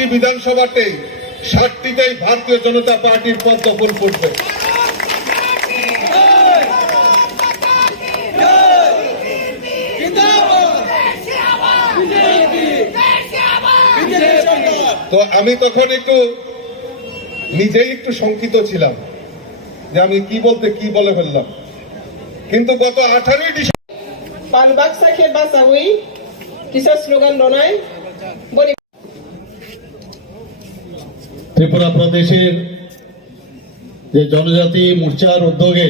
7টি বিধানসভাতে 7টিতেই ভারতীয় জনতা পার্টির পদ্ম ফুল ফুটবে। তো আমি তখন নিজেই একটু শঙ্কিত ছিলাম যে আমি কি বলে ফেললাম, কিন্তু গত 18 ডিসেম্বর ত্রিপুরা প্রদেশের যে জনজাতি মোর্চার উদ্যোগে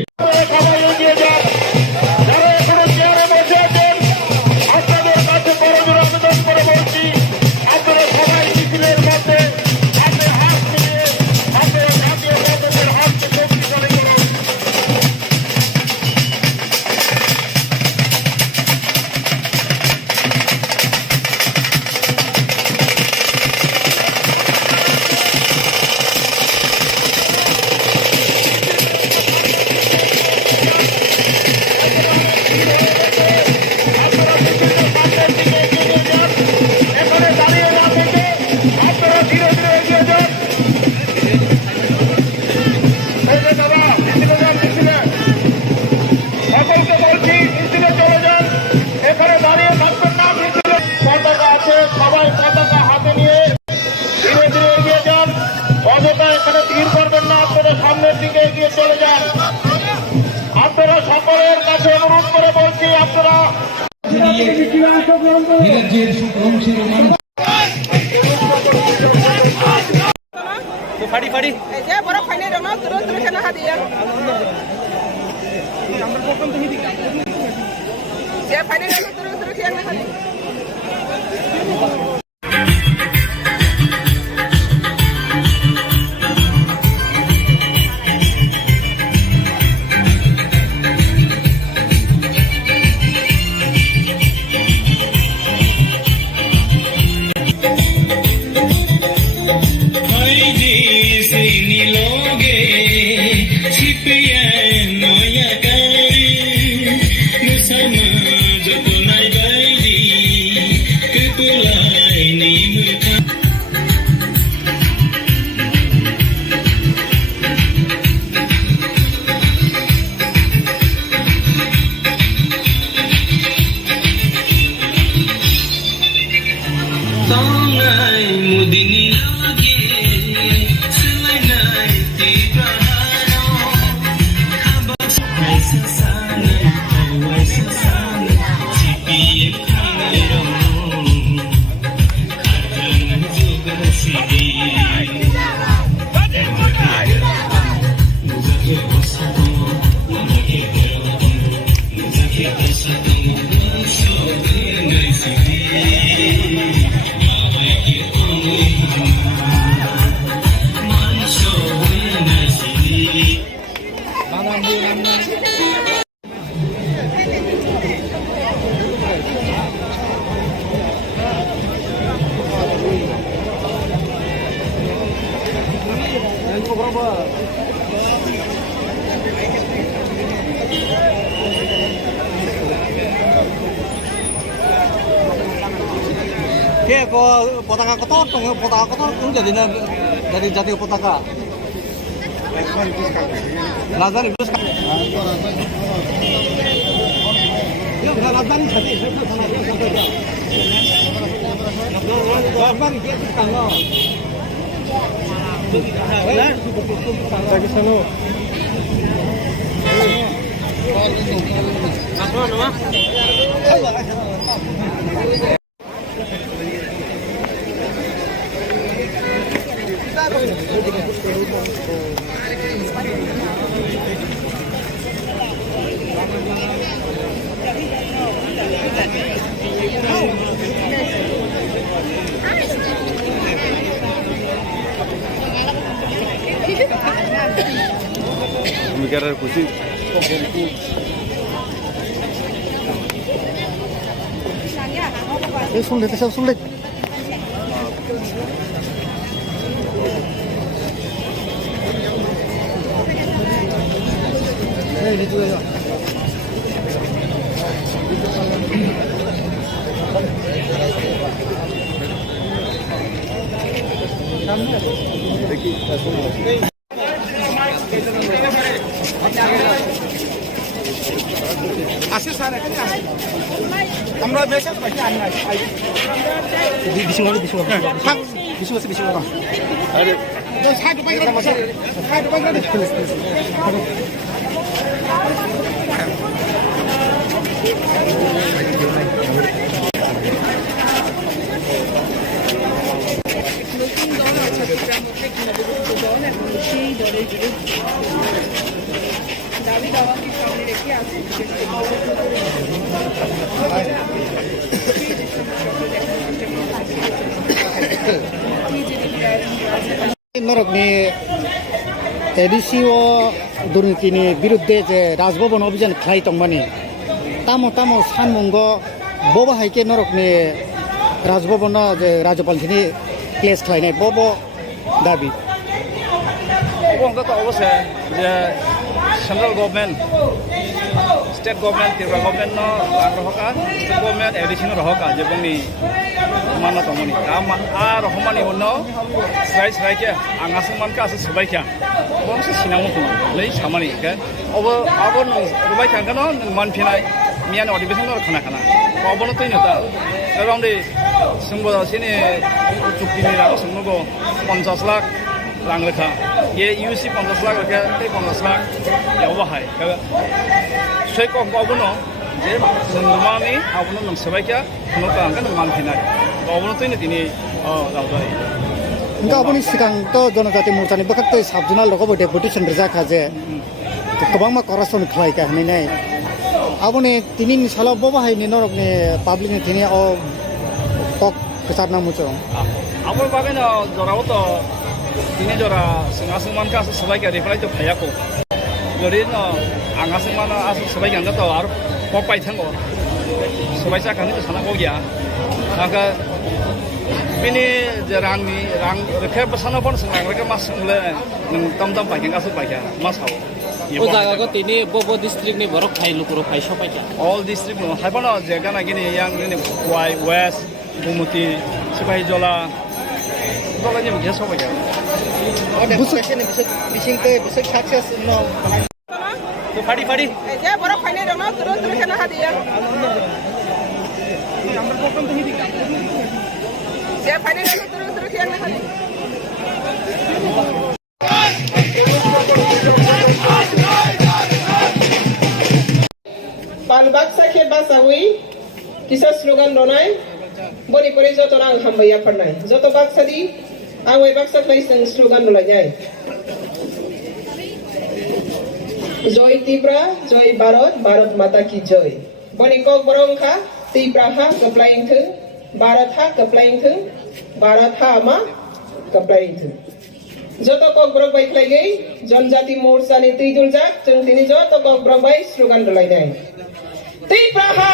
সামনের দিকে এগিয়ে চলে যান। আপনারা সকলের কাছে অনুরোধ করে বলছি, আপনারা petaca kotor jadi jati petaca. Lazan itu sekarang. Yuk, lazan jadi. Lazan dia sekarang. Lagi sana. Apa nama? Mikir kucing. Sulit, sulit. Ini juga ya. আসে স্যার এখানে আসে আমরা মেসেজ পাইছি আমি বেশি আরে সাইড পাই গেল সাইড পাই গেল নতুন দল আছে চট্টগ্রাম মধ্যে একটি নবগঠিত দল এবং সেই দলের বিরুদ্ধে দাবি দাওয়াকে সামনে রেখে আছে नरकनि एडिसिअ दुर्नीतिनि बिरुद्धे जे राजभवन अभियान खालाय दंमानि तामो तामो सानमंग बबाहायके नरकनि राजभवन जे राज्यपालनि प्लेस खालायनाय बब दाबि तो अवश्य जे central government state government Tripura government नो रहका स्टेट गवर्नमेंट एडिशन रहका जे बंनि माना तमनि आ रहमानि उनो स्राय स्रायके आंगासो मानका आसो सबायखा बंसे सिनामो नै सामानि के अब रुबाय थांगोन मानफिनाय मियान अधिवेशन खाना खाना अबनो तैनो दा राउंडे सुंबो सिनि चुक्तिनि राव सुंगो 50 लाख रां लेखा ये यूसी 50 लाख लेखा 50 लाख याव बाहाय सय कम अबनो जे नंगमानि अबनो नों सबायखा खनो कांगन मानफिनाय अबनो तैनो दिनि रावदाय ఇంకా అబని సిगांथ जनजाति मोर्चानि बखते साबजुना लगबो डेपुटेशन रिजाखा जे गोबां मा करासन खालायका हनैनाय आबनि तिनि सालाव बबाहायनि नरकनि पाब्लिकनि तिनि अ पक प्रचारना मुचो आबो बागैनो जराव तो तिनि जरा सिंगासमान का सबायका रिप्लाय तो फायाको जरि न आंगासमान आसो सबायका तो आरो पक पाइथांगो सबायसा खानि तो सानांगो गया आगा बिनि जे रांनि रां रेखे बसाना बन संरां रेखे मास संले नों तम तम पाइखें गासो पाइखा मासाव ओ जागाको तिनी बबो डिस्ट्रिक्ट नि बरक फाइ लुकुरो फाइ सपाइका ऑल डिस्ट्रिक्ट नो हाइबानो जेगा नागिनि यां नि वाइ वेस्ट गुमुति सिपाही जला दलानि मुखे सपाइका बुसुकसेनि बिसिंते बिसक सक्सेस नो तो फाडी फाडी যে বড় ফাইনাল রং তুরো তুরো কেন হাদিয়া যে ফাইনাল রং তুরো তুরো কেন হাদিয়া बालबाक्सा के बासावी किसा स्लोगान दोनाय बरि बरि जत रां हामबाया फरनाय जत बाक्सादी आंवे बाक्सा प्लेस स्लोगान दोलाय जाय जय त्रिपुरा जय भारत भारत माता की जय बनि कक बरंखा त्रिपुरा हा कप्लायिंथो भारत हा कप्लायिंथो भारत हा मा कप्लायिंथो जत कक बरक बायख्लायगै जनजाति मोर्चानि तैदुलजाक जों दिनै जत कक बरक बाय स्लोगान दोलायनाय त्रिपुरा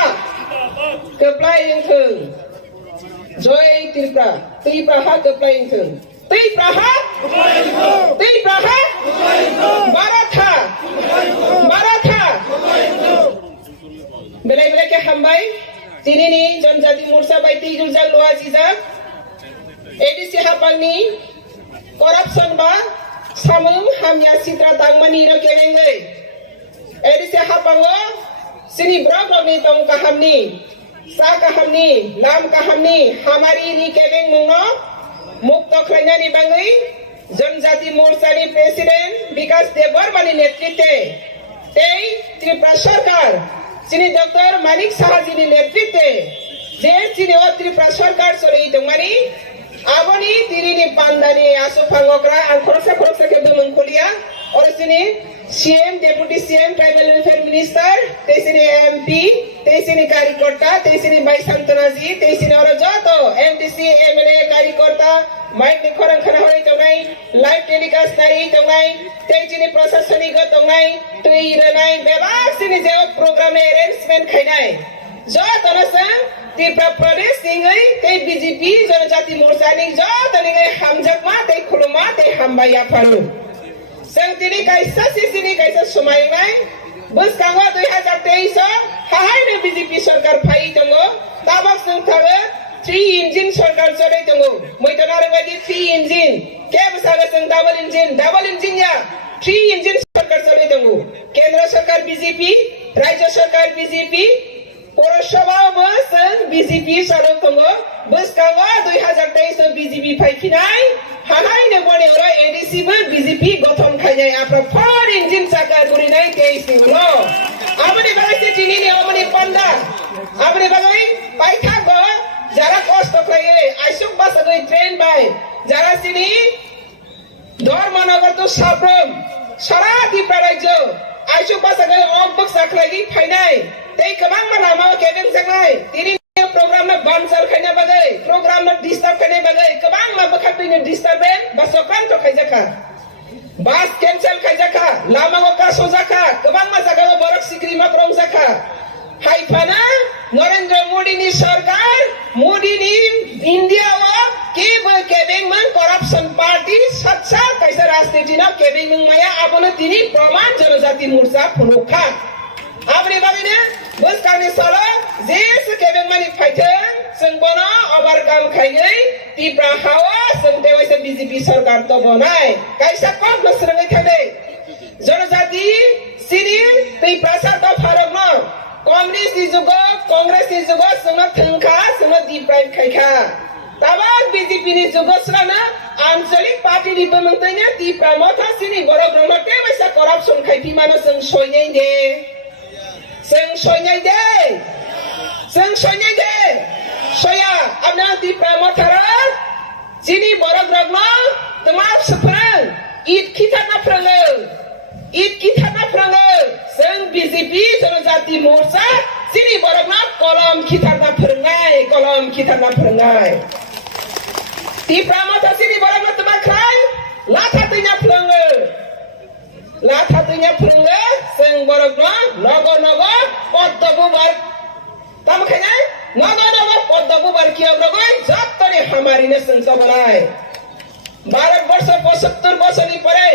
कप्लायिंथों जय त्रिपुरा त्रिपुरा कप्लायिंथों त्रिपुरा भारत बेलाय बेलाय के हामबाय दिनैनि जनजाति मोर्चा बाय तैदुलजाक लवाजिजाक एडिसि हापांनि करप्शन बा सामुं हामिया सित्रा दांमानि रकेलेंगै एडिसि हापांगो सिनी ब्रक रगनि तंग काहामनि सा काहामनि लाम काहामनि हामारि नि केबें मुंनो मुक्त खलायनानि बांगै जनजाति मोर्चानि प्रेसिडेंट विकास देबबर्मानि नेतृत्वे तै त्रिपुरा सरकार सिनी डॉक्टर मानिक साहाजीनि नेतृत्वे जे सिनी त्रिपुरा सरकार सलै दंमानि आबनि तिरिनि पान्दानि आसुफांगकरा आं खरसा के मंखलिया और सिनी CM deputy CM tribal welfare minister तेसिनी एमपी तेसिनी कार्यकर्ता तेसिनी बाई सांतनाजी तेसिनी और जत एमडीसी एमएलए कार्यकर्ता माइक नि खरं खना हरै तंनाय लाइव टेलिकास्ट नाय तंनाय तेसिनी प्रशासनिक तंनाय तै रनाय बेबासिनी जे प्रोग्राम अरेंजमेंट खायनाय जत अनसा त्रिपुरा प्रदेश सिंगै तै बीजेपी जनजाति मोर्चानि जत निगै हामजाकमा तै खुलुमा तै हामबाया फालु जों दिनै गायसा सिसिनि गायसा समायनाय बोसकांगो 2023 हाहायनो बीजेपी सरकार फाइ दङ ताबाक जों थाङो 3 ইঞ্জিন সরকার চলাই দङ मैतन आरबायदि 3 ইঞ্জিন के बसागे जों डाबल इन्जिन या 3 इन्जिन सरकार चलाई दङ केन्द्र सरकार बीजेपी राज्य सरकार बीजेपी पौरसभायावबो जों बीजेपी चलाव दङ बोसकाङो 2023 बीजेपी फायफिनाय हानायनो बनेरो एडीसीबो बीजेपी गठन खायनाय आफ्टर 4 इन्जिन सरकार गुरिनाय तेइसिंल आमनि बागै दिनैनि आमनि पन्दा आमनि बागै पाइथागो যারা কষ্ট খাইয়ে আইসুক বাসাগৈ ট্রেন বাই যারা চিনি ধর্মনগর তো সাব্রম সারা ত্রিপুরা রাজ্য আইসুক বাসাগৈ অম্বক সাখলাগি ফাইনাই তেই কবাং মালামা কেবেন জাংনাই তিনি প্রোগ্রাম না বানসাল খাইনা বাগৈ প্রোগ্রাম না ডিস্টার্ব খাইনা বাগৈ কবাং মা বখাতিনি ডিস্টার্বেন বা সকান্ত খাইজাখা বাস ক্যান্সেল খাইজাখা লামাগো কাসো জাখা কবাং মা জাগাগো বরক সিকরি মাত্রম জাখা हाइफाना नरेंद्र मोदी नि सरकार मोदी नि इंडिया वा केबेंग में करप्शन पार्टी सच्चा कैसा राजनीति ना केबेंग में माया आपने तिनी प्रमाण जनजाति मोर्चा फुनुखा आपने बागिने बस काने साला जेस केबेंग मानी फाइटर संबना अबारगाम खाइगै तिब्रा हावा संते वैसे बीजेपी सरकार तो बनाय कैसा कौन नसरंगै थादे जनजाति सिरि तै प्रसाद फारक न कम्युनिस्ट जुगो कांग्रेस जुगो संग थंखा संग दिप्राइम खाइखा ताबा बीजेपी नि जुगो सना आंचलिक पार्टी नि बमंतैने दिप्रा मथा सिनि बरक रमते बैसा करप्शन खाइफि मानो जों सयनाय दे सया अपना दिप्रा मथारा सिनि बरक रगनो तमा सफरन ईद खिथाना फ्रंगो ईद खिथाना फ्रंगो जों बीजेपी जनजाति मोर्चा सिनि बरकना कलम खिथाना फोरोंनाय तिप्रा मथा सिनि बरकना तमा खाय लाथा तैना फोरोङो जों बरकना नग पद्मबुबार तामखायना नग पद्मबुबार कियाव रगै जत्तरी हामारिने जों सबनाय भारतवर्ष 75 वर्षनि परे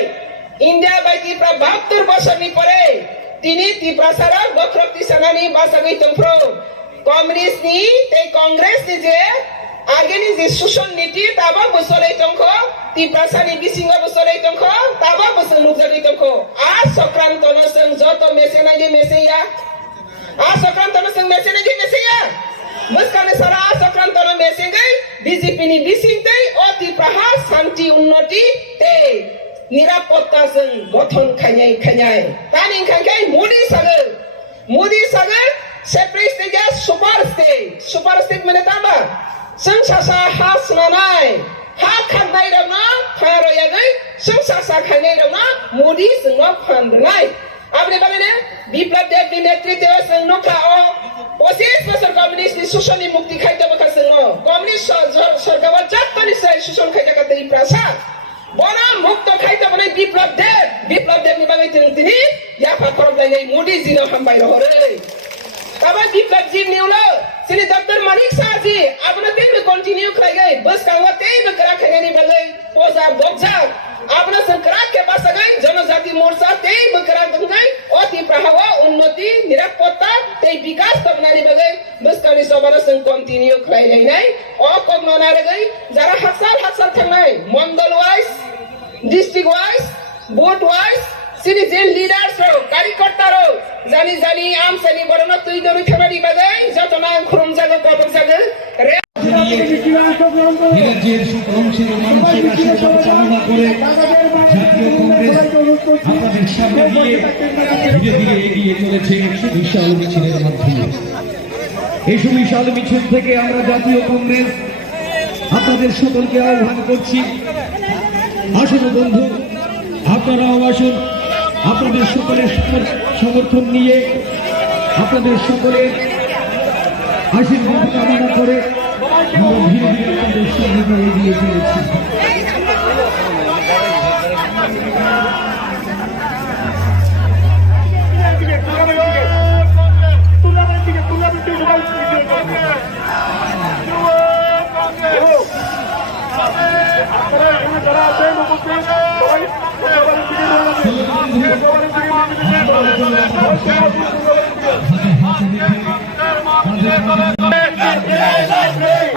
इंडिया बायदि 72 वर्षनि परे तिनी तिप्रासारा गख्रक्ति सनानि बासागै तंफ्रो कम्युनिस्ट नि ते कांग्रेस नि जे आगेनि जे शोषण नीति ताबा बसलै तंखो तिप्रासानि बिसिंग बसलै तंखो ताबा बस नुकजागै तंखो आ संक्रांत न जों जत मेसेनाय दे मेसेया मस्काने सारा संक्रांत न मेसेगै बीजेपी नि बिसिंगै अति प्रहार शांति उन्नति ते निरापत्ता जों गठन खायनाय तानि खायखाय मोदी सागर सेपरेट स्टेट या सुपर स्टेट माने ताबा जों सासा हा सुनानाय हा खानाय दंना फारयागै जों सासा खायनाय दंना मोदी जोंनो फाननाय आपने बागैने बिप्लब देव नि नेतृत्व जों नखा 25 बोसोर कम्युनिस्ट नि शोषण मुक्ति खायदबखा जों कम्युनिस्ट सरकार जत्तनि शोषण खायदका तै प्रासा बना मुक्त खाइता बने विप्लव देव नि बागै तिनी याफा खरबलाय मोदी जिनो हामबाय रहरे तबा विप्लव जी निउलो सिनि डॉक्टर मानिक साजी आपने तेन कंटिन्यू खाइगै बस कावा तेन करा खाइनि बागै पोजा बजा आपने सरकार के पास गई जनजाति मोर्चा तेन बकरा दंगै अति प्रभाव उन्नति निरापत्ता ते विकास तबनानि बागै बस कानि सबाना जों कंटिन्यू खाइलायनाय अ कमना रगै जरा हाकसाल थांनाय mandal wise district wise board wise सिनि जेल लीडर्स रो कार्यकर्ता रो जानी आम सनी बरन तुइ दरु थानानि बागै जतना खुरुम जागो कबर जागो रे রাজ্যের অংশের মানুষের আশীর্বাদ কামনা করে জাতীয় কংগ্রেস আপনাদের সামনে দিয়ে ধীরে ধীরে এগিয়ে চলেছে বিশাল মিছিলের মাধ্যমে। এই সুবিশাল মিছিল থেকে আমরা জাতীয় কংগ্রেস আপনাদের সকলকে আহ্বান করছি, আসুন বন্ধু, আপনারাও আসুন, আপনাদের সকলের সমর্থন নিয়ে আপনাদের সকলের আশীর্বাদ কামনা করে আমরা ধীরে ধীরে আমাদের সামনে এগিয়ে চলেছি।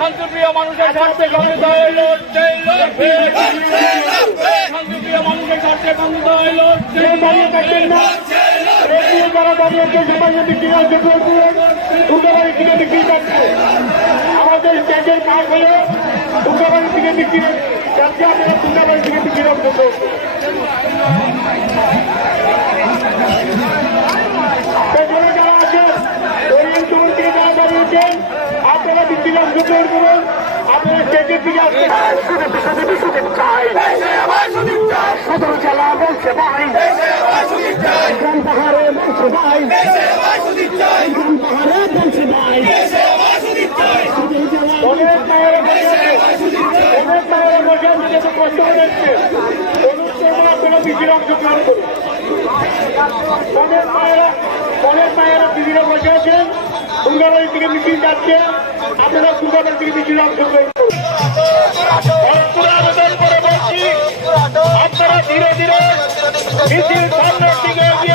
শান্তিপূর্ণ স্বার্থে বন্ধ হইলো শান্তিপ্রিয় মানুষের স্বার্থে বন্ধ হইলো দাঁড়িয়ে থাকবেন না যারা দাঁড়িয়েছে সবাই যদি কিনা দুর্গাবাড়ি কিনে বিক্রি যাচ্ছে আমাদের স্টেজের কাজ হলো দুর্গাবাড়ি কিনে বিক্রি যাচ্ছে আপনারা দুর্গাবাড়ি কিনে বিক্রি করতে পেছনে যারা আছেন ওরিয়েন্ট চৌর থেকে যারা দাঁড়িয়েছেন আপনারা বিক্রির গ্রহণ করুন আপনারা স্টেজের দিকে আসছেন সদর জেলা বলছে ভাই গ্রাম পাহাড়ে বলছে ভাই গ্রাম পাহাড়ে বলছে ভাই অনেক মায়েরা বসে আছে যেহেতু কষ্ট করেছে অনুষ্ঠান আপনারা বিক্রির অংশগ্রহণ করুন অনেক মায়েরা বিক্রিরা বসে আছেন দুর্গাবাড়ি থেকে মিছিল যাচ্ছে আপনারা দুর্গাবাড়ি থেকে মিছিল অংশগ্রহণ করুন আবেদন করে বলছি আপনারা ধীরে ধীরে মিছিল সামনের দিকে এগিয়ে